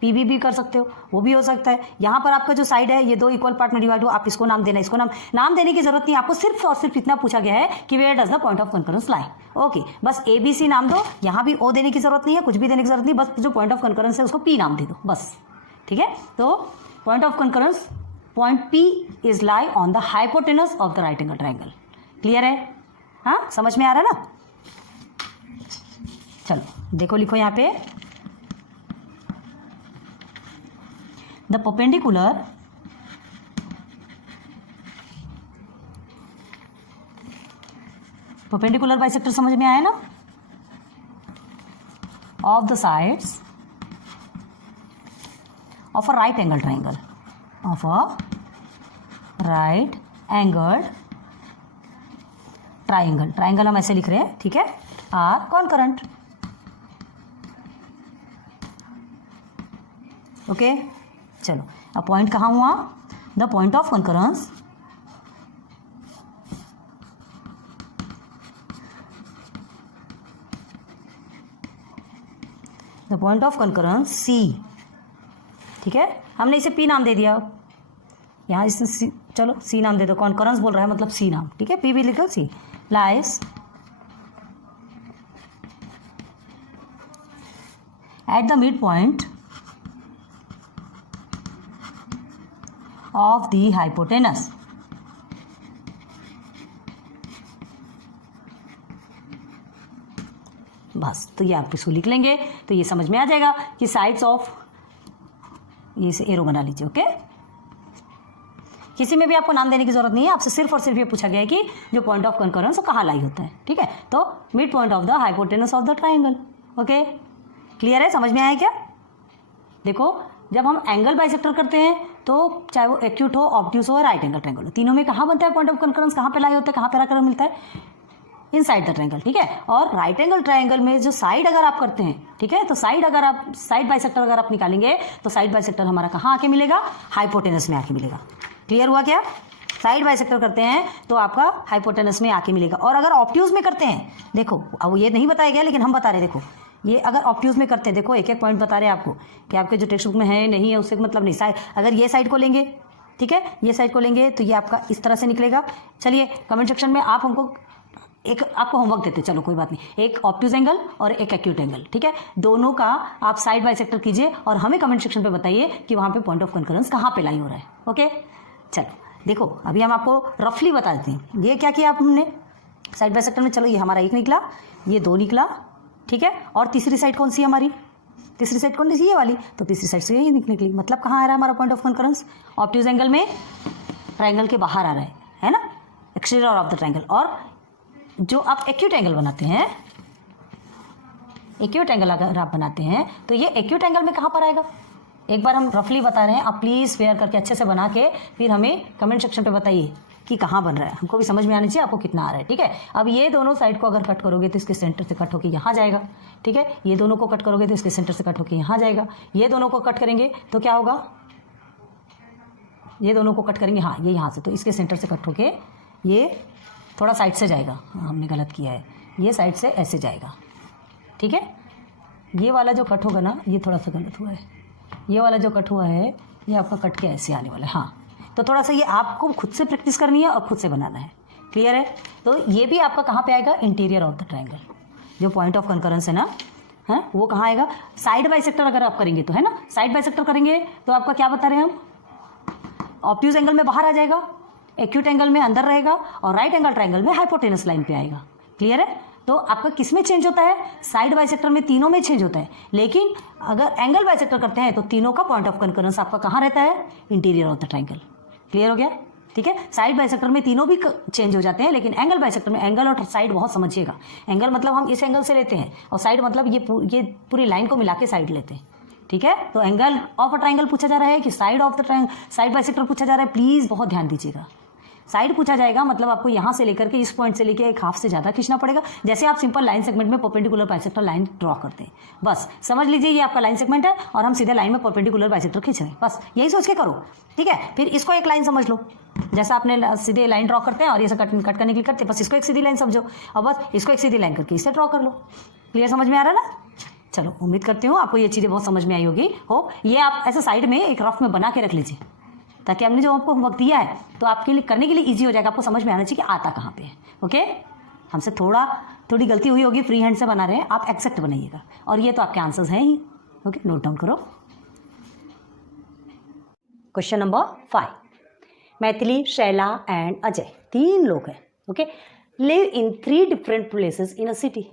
P B भी कर सकते हो, वो भी हो सकता है। यहाँ पर आपका जो साइड है ये 2 इक्वल पार्ट में डिवाइड हो, आप इसको नाम देना, इसको नाम देने की जरूरत नहीं, आपको सिर्फ और सिर्फ इतना पूछा गया है कि where does the point of concurrence lie. Okay, बस ए बी सी नाम दो, यहाँ भी ओ देने की जरूरत नहीं है, कुछ भी देने की जरूरत नहीं, बस जो पॉइंट ऑफ कॉन्करेंस है उसको पी नाम दे दो बस। ठीक है, तो point of concurrence point P is lie on the hypotenuse of the right angle triangle. Clear है, हाँ, समझ में आ रहा है ना। चलो देखो, लिखो यहाँ पे द परपेंडिकुलर बाइसेक्टर समझ में आया ना, of the sides of a right angle triangle, of a right angled triangle. Triangle हम ऐसे लिख रहे हैं, ठीक है, आर कॉन्करेंट। ओके, चलो अब पॉइंट कहाँ हुआ, the point of concurrence the point of concurrence C. ठीक है, हमने इसे पी नाम दे दिया, यहाँ इसे सी, चलो सी नाम दे दो, कॉन्करेंस बोल रहा है मतलब सी नाम, ठीक है, पी भी लिखो, C lies at the mid point of the hypotenuse. बस, तो ये आप इसको लिख लेंगे तो ये समझ में आ जाएगा कि साइड्स ऑफ, ये से एरो बना लीजिए। ओके, किसी में भी आपको नाम देने की जरूरत नहीं है, आपसे सिर्फ और सिर्फ ये पूछा गया है कि जो पॉइंट ऑफ कॉन्करेंस कहाँ लाई होता है। ठीक है, तो mid point of the hypotenuse of the triangle. Okay, clear है, समझ में आया क्या। देखो जब हम एंगल बाइसेक्टर करते हैं तो चाहे वो एक्यूट हो, ऑब्ट्यूस हो, राइट एंगल ट्रायंगल हो, तीनों में कहाँ बनता है पॉइंट ऑफ कॉन्करेंस, कहाँ पे लाई होता है, कहाँ पे आकर मिलता है, इनसाइड द ट्रायंगल। ठीक है, और राइट एंगल ट्रायंगल में जो साइड अगर आप करते हैं, ठीक है, तो साइड अगर आप साइड बाइसेक्टर अगर आप निकालेंगे तो साइड बाइसेक्टर हमारा कहाँ आके मिलेगा, हाइपोटेनस में आके मिलेगा। क्लियर हुआ क्या, साइड बाइसेक्टर करते हैं तो आपका हाइपोटेनस में आके मिलेगा। और अगर ऑब्ट्यूज में करते हैं, देखो अब ये नहीं बताया गया लेकिन हम बता रहे हैं, देखो ये अगर ऑब्ट्यूज में करते हैं, देखो एक एक पॉइंट बता रहे हैं आपको कि आपके जो टेक्स्ट बुक में है नहीं है उससे मतलब नहीं। साइड अगर ये साइड को लेंगे, ठीक है, ये साइड को लेंगे तो ये आपका इस तरह से निकलेगा। चलिए कमेंट सेक्शन में आप हमको एक आपको होमवर्क देते, चलो कोई बात नहीं, एक ऑब्ट्यूज एंगल और एक एक्यूट एंगल, ठीक है, दोनों का आप साइड बाइसेक्टर कीजिए और हमें कमेंट सेक्शन पे बताइए कि वहाँ पे पॉइंट ऑफ कॉन्करेंस कहाँ पे लाई हो रहा है। ओके, चलो देखो अभी हम आपको रफली बता देते हैं। ये क्या किया आप हमने साइड बाइसेक्टर में, चलो ये हमारा एक निकला, ये दो निकला, ठीक है, और तीसरी साइड कौन सी है हमारी, तीसरी साइड कौन सी, ये वाली, तो तीसरी साइड से ये निकली। मतलब कहाँ आ रहा है हमारा point of concurrence, obtuse angle में, ट्रायंगल के बाहर आ रहा है ना, एक्सटीरियर ऑफ द ट्रायंगल। और जो आप एक्यूट एंगल बनाते हैं, एक्यूट एंगल अगर आप बनाते हैं तो ये एक्यूट एंगल में कहाँ पर आएगा, एक बार हम रफली बता रहे हैं, आप प्लीज़ फेयर करके अच्छे से बना के फिर हमें कमेंट सेक्शन पे बताइए कि कहाँ बन रहा है, हमको भी समझ में आनी चाहिए आपको कितना आ रहा है। ठीक है, अब ये दोनों साइड को अगर कट करोगे तो इसके सेंटर से कट होकर यहाँ जाएगा, ठीक है, ये दोनों को कट करोगे तो इसके सेंटर से कट होकर यहाँ जाएगा, ये दोनों को कट करेंगे तो क्या होगा, ये दोनों को कट करेंगे, हाँ ये यहाँ से, तो इसके सेंटर से कट होके ये थोड़ा साइड से जाएगा, हमने गलत किया है, ये साइड से ऐसे जाएगा, ठीक है, ये वाला जो कट होगा ना ये थोड़ा सा गलत हुआ है, ये वाला जो कट हुआ है ये आपका कट के ऐसे आने वाला है। हाँ, तो थोड़ा सा ये आपको खुद से प्रैक्टिस करनी है और खुद से बनाना है। क्लियर है, तो ये भी आपका कहाँ पे आएगा, इंटीरियर ऑफ द ट्रायंगल, जो पॉइंट ऑफ कॉन्करेंस है ना, है वो कहाँ आएगा, साइड बाइसेक्टर अगर आप करेंगे तो, है ना, साइड बाइसेक्टर करेंगे तो आपका क्या बता रहे हैं हम, ऑब्ट्यूज एंगल में बाहर आ जाएगा, एक्यूट एंगल में अंदर रहेगा और राइट एंगल ट्रायंगल में हाइपोटेनस लाइन पे आएगा। क्लियर है, तो आपका किस में चेंज होता है, साइड बाइसेक्टर में, तीनों में चेंज होता है, लेकिन अगर एंगल बाइसेक्टर करते हैं तो तीनों का पॉइंट ऑफ कॉन्करेंस आपका कहाँ रहता है, interior of the triangle. Clear हो गया, ठीक है, साइड बाइसेक्टर में तीनों भी चेंज हो जाते हैं, लेकिन एंगल बाइसेक्टर में, एंगल और साइड बहुत समझिएगा, एंगल मतलब हम इस एंगल से लेते हैं और साइड मतलब ये पूरी लाइन को मिला के साइड लेते हैं। ठीक ठीक है। तो एंगल ऑफ अ ट्राइंगल पूछा जा रहा है कि side of the triangle, side bisector पूछा जा रहा है। प्लीज़ बहुत ध्यान दीजिएगा, साइड पूछा जाएगा मतलब आपको यहाँ से लेकर के इस पॉइंट से लेकर एक हाफ से ज़्यादा खींचना पड़ेगा। जैसे आप सिंपल लाइन सेगमेंट में परपेंडिकुलर बाइसेक्टर लाइन ड्रॉ करते हैं, बस समझ लीजिए ये आपका लाइन सेगमेंट है और हम सीधे लाइन में परपेंडिकुलर बाइसेक्टर खींच रहे हैं, बस यही सोच के करो, ठीक है। फिर इसको एक लाइन समझ लो, जैसा आपने सीधे लाइन ड्रॉ करते हैं और ये से कट करने के लिए करते हैं, बस इसको एक सीधी लाइन समझो और बस इसको एक सीधी लाइन करके इसे ड्रॉ कर लो। क्लियर, समझ में आ रहा है ना? चलो, उम्मीद करती हूँ आपको ये चीज़ें बहुत समझ में आई होगी। हो ये आप ऐसे साइड में एक रफ में बना के रख लीजिए, ताकि हमने जो आपको होमवर्क दिया है तो आपके लिए करने के लिए इजी हो जाएगा, आपको समझ में आना चाहिए कि आता कहाँ पे है। ओके, हमसे थोड़ी गलती हुई होगी, फ्री हैंड से बना रहे हैं, आप एक्सेक्ट बनाइएगा और ये तो आपके आंसर्स हैं ही। ओके, नोट डाउन करो। Question number 5, Maithili, Shaila and Ajay 3 लोग हैं। Okay, live in 3 different places in a city.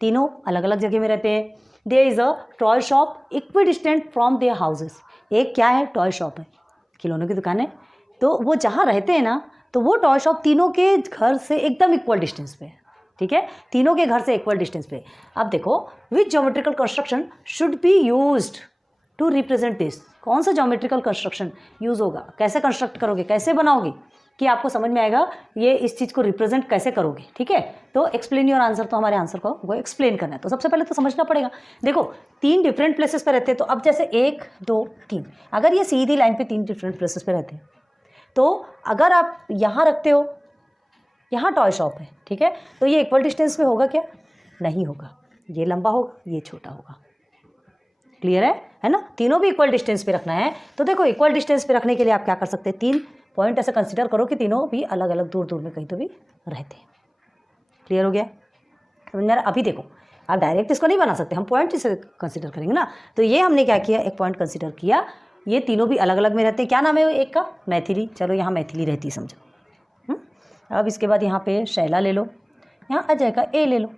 तीनों अलग अलग जगह में रहते हैं। There is a toy shop equidistant from their houses. एक क्या है? टॉय शॉप है, खिलौनों की दुकान है। तो वो जहाँ रहते हैं ना, तो वो टॉय शॉप तीनों के घर से एकदम इक्वल डिस्टेंस पे है, ठीक है, तीनों के घर से इक्वल डिस्टेंस पे। अब देखो, which geometrical construction should be used to represent this. कौन सा ज्योमेट्रिकल कंस्ट्रक्शन यूज होगा, कैसे कंस्ट्रक्ट करोगे, कैसे बनाओगे कि आपको समझ में आएगा ये इस चीज़ को रिप्रेजेंट कैसे करोगे, ठीक है। तो एक्सप्लेन योर आंसर, तो हमारे आंसर को वो एक्सप्लेन करना है। तो सबसे पहले तो समझना पड़ेगा, देखो 3 डिफरेंट प्लेसेस पे रहते हैं। तो अब जैसे 1 2 3, अगर ये सीधी लाइन पे 3 डिफरेंट प्लेसेस पे रहते हैं, तो अगर आप यहाँ रखते हो, यहाँ टॉय शॉप है, ठीक है, तो ये इक्वल डिस्टेंस पे होगा क्या? नहीं होगा, ये लंबा होगा, ये छोटा होगा। क्लियर है ना? तीनों भी इक्वल डिस्टेंस पे रखना है। तो देखो, इक्वल डिस्टेंस पे रखने के लिए आप क्या कर सकते हैं, 3 पॉइंट ऐसे कंसिडर करो कि तीनों भी अलग अलग दूर दूर में कहीं तो भी रहते हैं। क्लियर हो गया? अभी देखो, आप डायरेक्ट इसको नहीं बना सकते, हम पॉइंट इसे कंसिडर करेंगे ना। तो ये हमने क्या किया, एक पॉइंट कंसिडर किया, ये तीनों भी अलग अलग में रहते हैं। क्या नाम है एक का? मैथिली। चलो यहाँ मैथिली रहती समझो। अब इसके बाद यहाँ पे शैला ले लो, यहाँ अजय का ए ले लो,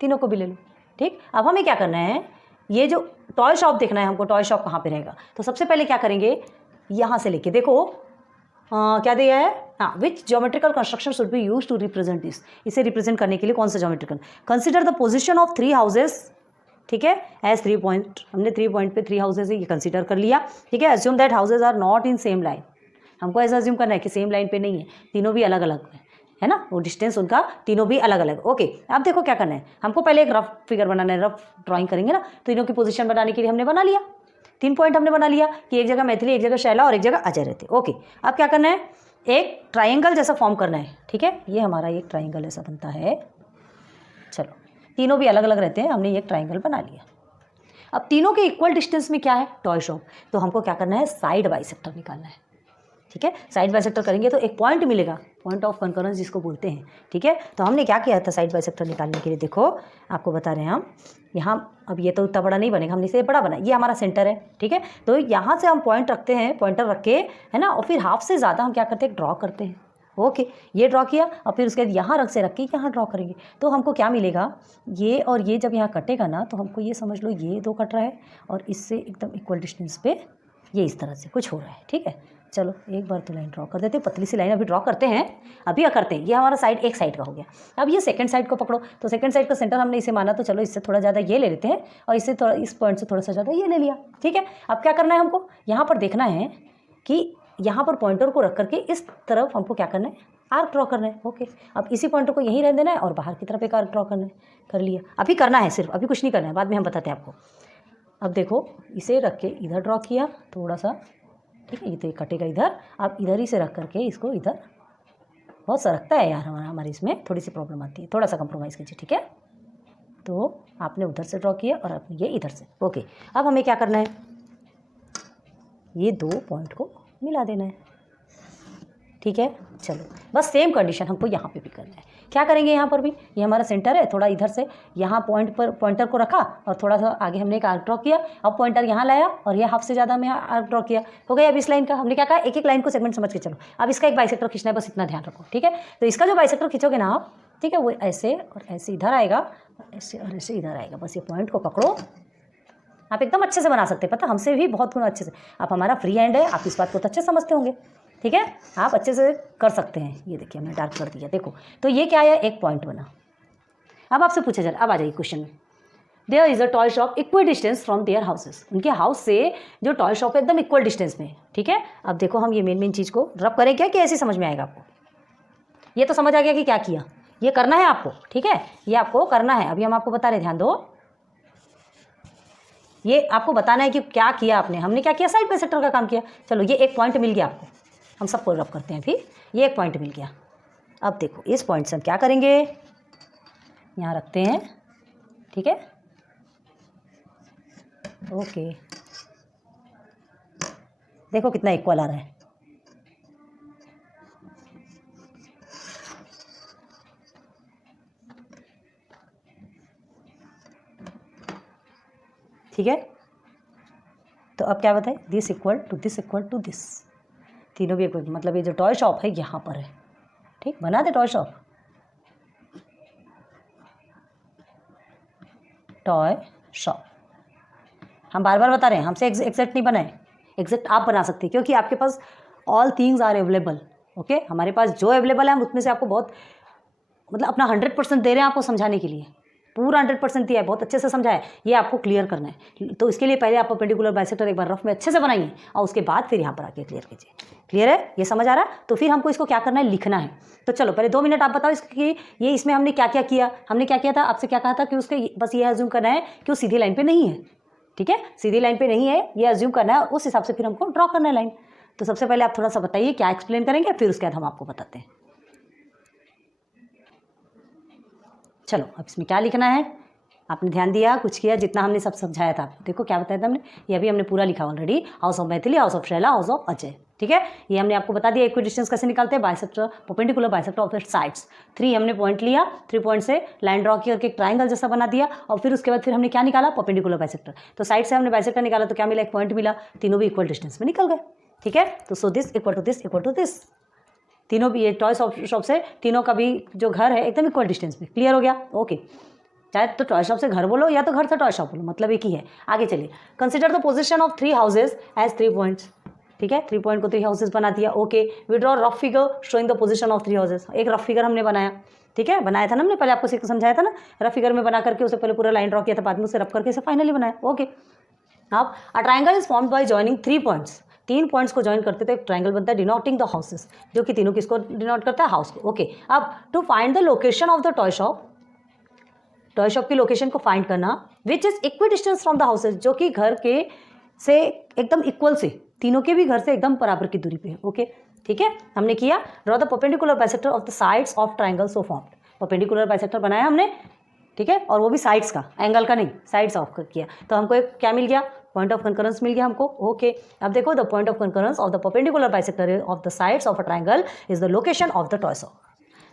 तीनों को भी ले लो, ठीक। अब हमें क्या करना है, ये जो टॉय शॉप देखना है हमको, टॉय शॉप कहाँ पे रहेगा। तो सबसे पहले क्या करेंगे, यहाँ से लेके देखो क्या दिया है, हाँ, which geometrical construction should be use to represent this. इसे रिप्रेजेंट करने के लिए कौन सा geometrical, consider the position of 3 houses, ठीक है, एज 3 पॉइंट। हमने 3 पॉइंट पे 3 हाउसेज है, ये कंसिडर कर लिया, ठीक है। Assume that houses are not in same line. हमको ऐसा अस्यूम करना है कि सेम लाइन पे नहीं है, तीनों भी अलग अलग है ना, वो डिस्टेंस उनका तीनों भी अलग अलग। ओके, अब देखो क्या करना है, हमको पहले एक रफ फिगर बनाना है, रफ ड्राइंग करेंगे ना। तो तीनों की पोजीशन बनाने के लिए हमने बना लिया, 3 पॉइंट हमने बना लिया कि एक जगह मैथिली, एक जगह शैला और एक जगह अजय रहते। ओके, अब क्या करना है, एक ट्राइंगल जैसा फॉर्म करना है, ठीक है। ये हमारा एक ट्राइंगल ऐसा बनता है। चलो, तीनों भी अलग अलग रहते हैं, हमने एक ट्राइंगल बना लिया। अब तीनों के इक्वल डिस्टेंस में क्या है, टॉय शॉप। तो हमको क्या करना है, साइड बाइसेक्टर निकालना है, ठीक है। साइड बाइसेक्टर करेंगे तो एक पॉइंट मिलेगा, पॉइंट ऑफ कंकरेंस जिसको बोलते हैं, ठीक है। तो हमने क्या किया था साइड बाइसेक्टर निकालने के लिए, देखो आपको बता रहे हैं हम यहाँ, अब ये तो इतना बड़ा नहीं बनेगा, हमने इसे बड़ा बना, ये हमारा सेंटर है, ठीक है। तो यहाँ से हम पॉइंट रखते हैं, पॉइंटर रख के, है ना, और फिर हाफ से ज़्यादा हम क्या करते हैं, ड्रॉ करते हैं। ओके, ये ड्रॉ किया और फिर उसके बाद यहाँ रख से रख के यहाँ ड्रॉ करेंगे। तो हमको क्या मिलेगा, ये और ये जब यहाँ कटेगा ना, तो हमको ये समझ लो ये 2 कट रहा है और इससे एकदम इक्वल डिस्टेंस पे ये इस तरह से कुछ हो रहा है, ठीक है। चलो एक बार तो लाइन ड्रॉ कर देते हैं, पतली सी लाइन अभी ड्रॉ करते हैं, अभी करते हैं। ये हमारा साइड एक साइड का हो गया। अब ये सेकंड साइड को पकड़ो, तो सेकंड साइड का सेंटर हमने इसे माना, तो चलो इससे थोड़ा ज़्यादा ये ले लेते हैं और इससे थोड़ा, इस पॉइंट से थोड़ा सा ज़्यादा ये ले लिया, ठीक है। अब क्या करना है हमको, यहाँ पर देखना है कि यहाँ पर पॉइंटर को रख करके इस तरफ हमको क्या करना है, आर्क ड्रॉ करना है। ओके, अब इसी पॉइंटर को यहीं रहने देना है और बाहर की तरफ एक आर्क ड्रॉ करना है। कर लिया, अभी करना है सिर्फ, अभी कुछ नहीं करना है, बाद में हम बताते हैं आपको। अब देखो, इसे रख के इधर ड्रॉ किया थोड़ा सा, ठीक है, ये तो कटेगा इधर। आप इधर ही से रख करके इसको इधर, बहुत सरकता है यार हमारे इसमें थोड़ी सी प्रॉब्लम आती है, थोड़ा सा कंप्रोमाइज़ कीजिए, ठीक है। तो आपने उधर से ड्रॉ किया और आपने ये इधर से। ओके, अब हमें क्या करना है, ये 2 पॉइंट को मिला देना है, ठीक है। चलो, बस सेम कंडीशन हमको यहाँ पे भी करना है। क्या करेंगे, यहाँ पर भी, ये हमारा सेंटर है, थोड़ा इधर से यहाँ पॉइंट पर पॉइंटर को रखा और थोड़ा सा आगे हमने एक आर्क ड्रॉ किया। अब पॉइंटर यहाँ लाया और ये हाफ से ज़्यादा में आर्क ड्रॉ किया, हो गया। अब इस लाइन का हमने क्या कहा, एक एक लाइन को सेगमेंट समझ के चलो। अब इसका एक बाइसेक्टर खींचना है, बस इतना ध्यान रखो, ठीक है। तो इसका जो बाइसेक्टर खींचोगे ना आप, ठीक है, वो ऐसे और ऐसे इधर आएगा, ऐसे और ऐसे इधर आएगा। बस ये पॉइंट को पकड़ो, आप एकदम अच्छे से बना सकते हैं, पता हमसे भी बहुत गुना अच्छे से। आप हमारा फ्री हैंड है, आप इस बात को तो अच्छे समझते होंगे, ठीक है, आप अच्छे से कर सकते हैं। ये देखिए हमने डार्क कर दिया, देखो। तो ये क्या आया, एक पॉइंट बना। अब आपसे पूछा जा रहा है, अब आ जाइए क्वेश्चन में, there is a toy shop equal distance from their houses, उनके हाउस से जो टॉय शॉप है एकदम इक्वल डिस्टेंस में, ठीक है। अब देखो हम ये मेन चीज़ को रब करें क्या कि ऐसे समझ में आएगा आपको? ये तो समझ आ गया कि क्या किया, ये करना है आपको, ठीक है, ये आपको करना है। अभी हम आपको बता रहे, ध्यान दो, ये आपको बताना है कि क्या किया आपने। हमने क्या किया, साइड बाइसेक्टर का काम किया। चलो ये एक पॉइंट मिल गया आपको, हम सबको रब करते हैं फिर। ये एक पॉइंट मिल गया। अब देखो इस पॉइंट से हम क्या करेंगे, यहाँ रखते हैं, ठीक है, ओके। देखो कितना इक्वल आ रहा है, ठीक है। तो अब क्या बताए, this equal to this equal to this, तीनों भी इक्वल, मतलब ये जो टॉय शॉप है यहाँ पर है, ठीक। बना दे टॉय शॉप, टॉय शॉप। हम बार बार बता रहे हैं, हमसे एग्जैक्ट नहीं बनाए, एग्जैक्ट आप बना सकते हैं क्योंकि आपके पास all things are available, okay. हमारे पास जो अवेलेबल है हम उसमें से आपको बहुत, मतलब अपना 100% दे रहे हैं आपको समझाने के लिए, पूरा 100% दिया है, बहुत अच्छे से समझाया है। ये आपको क्लियर करना है, तो इसके लिए पहले आप परपेंडिकुलर बाइसेक्टर एक बार रफ में अच्छे से बनाइए और उसके बाद फिर यहाँ पर आके क्लियर कीजिए। क्लियर है, ये समझ आ रहा है? तो फिर हमको इसको क्या करना है, लिखना है। तो चलो पहले 2 मिनट आप बताओ इसकी, ये इसमें हमने क्या क्या किया। हमने क्या किया था, आपसे क्या कहा था कि उसके बस ये अज्यूम करना है कि वो सीधी लाइन पर नहीं है, ठीक है, सीधी लाइन पे नहीं है, ये अज्यूम करना है और उस हिसाब से फिर हमको ड्रॉ करना है लाइन। तो सबसे पहले आप थोड़ा सा बताइए क्या एक्सप्लेन करेंगे, फिर उसके बाद हम आपको बताते हैं। चलो अब इसमें क्या लिखना है, आपने ध्यान दिया, कुछ किया, जितना हमने सब समझाया था आपको। देखो क्या बताया था हमने, ये अभी हमने पूरा लिखा already, house of Maithili, house of Shaila, house of Ajay, ठीक है। ये हमने आपको बता दिया इक्वल डिस्टेंस कैसे निकालते हैं, bisector, perpendicular bisector of its sides. 3 हमने पॉइंट लिया, 3 पॉइंट से लाइन ड्रॉ करके एक ट्राइंगल जैसा बना दिया और फिर उसके बाद फिर हमने क्या निकाला, परपेंडिकुलर बाइसेक्टर। तो साइड से हमने बाइसेक्टर निकाला तो क्या मिला, एक पॉइंट मिला, तीनों भी इक्वल डिस्टेंस में निकल गए, ठीक है। तो so this equal to this equal to this, तीनों भी ये टॉय शॉप से तीनों का भी जो घर है एकदम इक्वल डिस्टेंस में। क्लियर हो गया, ओके। चाहे तो टॉय शॉप से घर बोलो या तो घर से टॉय शॉप बोलो, मतलब एक ही है। आगे चलिए, consider the position of 3 houses as 3 points, ठीक है। 3 पॉइंट को 3 हाउसेज बना दिया, okay. We draw rough figure showing the position of 3 houses, एक रफ फिगर हमने बनाया, ठीक है, बनाया था ना हमने, पहले आपको समझाया था ना, रफ फिगर में बना करके उसे पहले पूरा लाइन ड्रॉ किया था, बाद में उसे रफ करके इसे फाइनली बनाया, ओके। अब a triangle is formed by joining 3 points, 3 points को ज्वाइन करते थे एक ट्राइंगल बनता है, डिनोटिंग द हाउसेस, जो कि तीनों किसको डिनोट करता है, हाउस को, ओके। अब to find the location of the toy shop, toy shop की लोकेशन को फाइंड करना, which is equal distance from the houses, जो कि घर के से एकदम इक्वल से, तीनों के भी घर से एकदम बराबर की दूरी पे है, ओके, ठीक है। हमने किया draw the perpendicular bisector of the sides of triangle so formed, perpendicular bisector बनाया हमने, ठीक है, और वो भी साइड्स का, एंगल का नहीं, साइड्स ऑफ किया। तो हमको एक क्या मिल गया, पॉइंट ऑफ कंकरेंस मिल गया हमको, ओके। अब देखो the point of concurrence of the perpendicular bisector of the sides of a triangle is the location of the toy shop.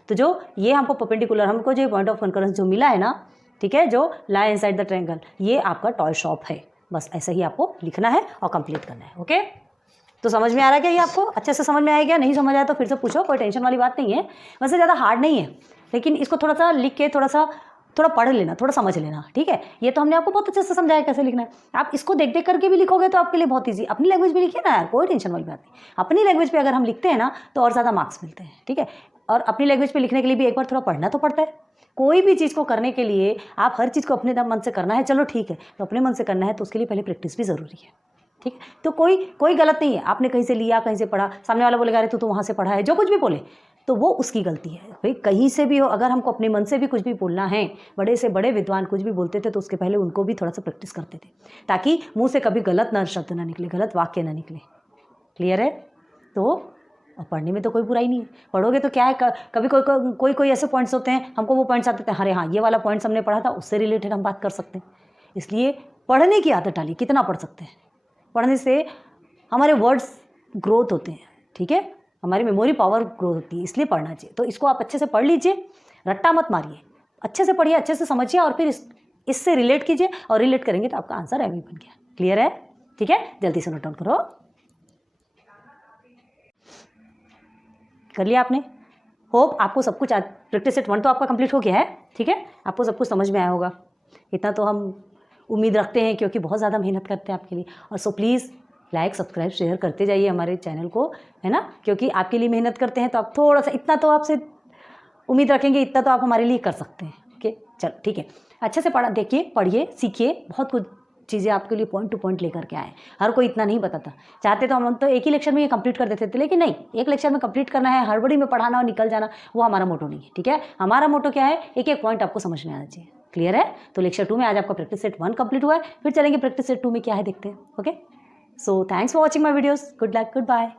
तो जो ये हमको परपेंडिकुलर, हमको जो पॉइंट ऑफ कंकरेंस जो मिला है ना, ठीक है, जो लाई इनसाइड द ट्रायंगल, ये आपका टॉय शॉप है। बस ऐसा ही आपको लिखना है और कंप्लीट करना है, ओके। तो समझ में आ रहा है क्या, ये आपको अच्छे से समझ में आएगा? नहीं समझ आया तो फिर से पूछो, कोई टेंशन वाली बात नहीं है। वैसे ज़्यादा हार्ड नहीं है, लेकिन इसको थोड़ा सा लिख के थोड़ा पढ़ लेना, थोड़ा समझ लेना, ठीक है। ये तो हमने आपको बहुत अच्छे से समझाया कैसे लिखना है। आप इसको देख देख करके भी लिखोगे तो आपके लिए बहुत ईजी। अपनी लैंग्वेज में लिखिए ना यार, कोई टेंशन वाली बात नहीं। अपनी लैंग्वेज पे अगर हम लिखते हैं ना तो और ज़्यादा मार्क्स मिलते हैं, ठीक है। और अपनी लैंग्वेज पे लिखने के लिए भी एक बार थोड़ा पढ़ना तो पड़ता है। कोई भी चीज़ को करने के लिए आप हर चीज़ को अपने मन से करना है, चलो ठीक है, तो अपने मन से करना है तो उसके लिए पहले प्रैक्टिस भी ज़रूरी है, ठीक है। तो कोई गलत नहीं है, आपने कहीं से लिया, कहीं से पढ़ा, सामने वाला बोलेगा अरे तू तो वहाँ से पढ़ा है, जो कुछ भी बोले तो वो उसकी गलती है भाई। कहीं से भी हो, अगर हमको अपने मन से भी कुछ भी बोलना है, बड़े से बड़े विद्वान कुछ भी बोलते थे तो उसके पहले उनको भी थोड़ा सा प्रैक्टिस करते थे, ताकि मुँह से कभी गलत ना शब्द ना निकले, गलत वाक्य ना निकले। क्लियर है? तो पढ़ने में तो कोई बुराई नहीं है, पढ़ोगे तो क्या है, कभी कोई ऐसे पॉइंट्स होते हैं, हमको वो पॉइंट्स आते हैं, अरे हाँ ये वाला पॉइंट्स हमने पढ़ा था, उससे रिलेटेड हम बात कर सकते हैं। इसलिए पढ़ने की आदत डालिए, कितना पढ़ सकते हैं। पढ़ने से हमारे वर्ड्स ग्रोथ होते हैं, ठीक है, हमारी मेमोरी पावर ग्रोथ होती है, इसलिए पढ़ना चाहिए। तो इसको आप अच्छे से पढ़ लीजिए, रट्टा मत मारिए, अच्छे से पढ़िए, अच्छे से समझिए और फिर इससे रिलेट कीजिए, और रिलेट करेंगे तो आपका आंसर एम बन गया। क्लियर है? ठीक है, जल्दी से नोट डाउन करो। कर लिया आपने? होप आपको सब कुछ प्रैक्टिस सेट 1 तो आपका कंप्लीट हो गया है, ठीक है, आपको सब कुछ समझ में आया होगा, इतना तो हम उम्मीद रखते हैं, क्योंकि बहुत ज़्यादा मेहनत करते हैं आपके लिए। और so please like subscribe share करते जाइए हमारे चैनल को, है ना, क्योंकि आपके लिए मेहनत करते हैं तो आप थोड़ा सा, इतना तो आपसे उम्मीद रखेंगे, इतना तो आप हमारे लिए कर सकते हैं। ओके चलो ठीक है, अच्छे से पढ़ा, देखिए, पढ़िए, सीखिए, बहुत कुछ चीज़ें आपके लिए पॉइंट टू पॉइंट लेकर के आए। हर कोई इतना नहीं बताता, चाहते तो हम तो एक ही लेक्चर में ये कंप्लीट कर देते थे, लेकिन नहीं, एक लेक्चर में कंप्लीट करना है, हड़बड़ी में पढ़ाना और निकल जाना, वो हमारा मोटो नहीं है, ठीक है। हमारा मोटो क्या है, एक एक पॉइंट आपको समझ में आना चाहिए। क्लियर है? तो लेक्चर 2 में आज आपका प्रैक्टिस सेट 1 कंप्लीट हुआ है, फिर चलेंगे प्रैक्टिस सेट 2 में क्या है देखते हैं। Okay, so thanks for watching my videos, good luck, good bye.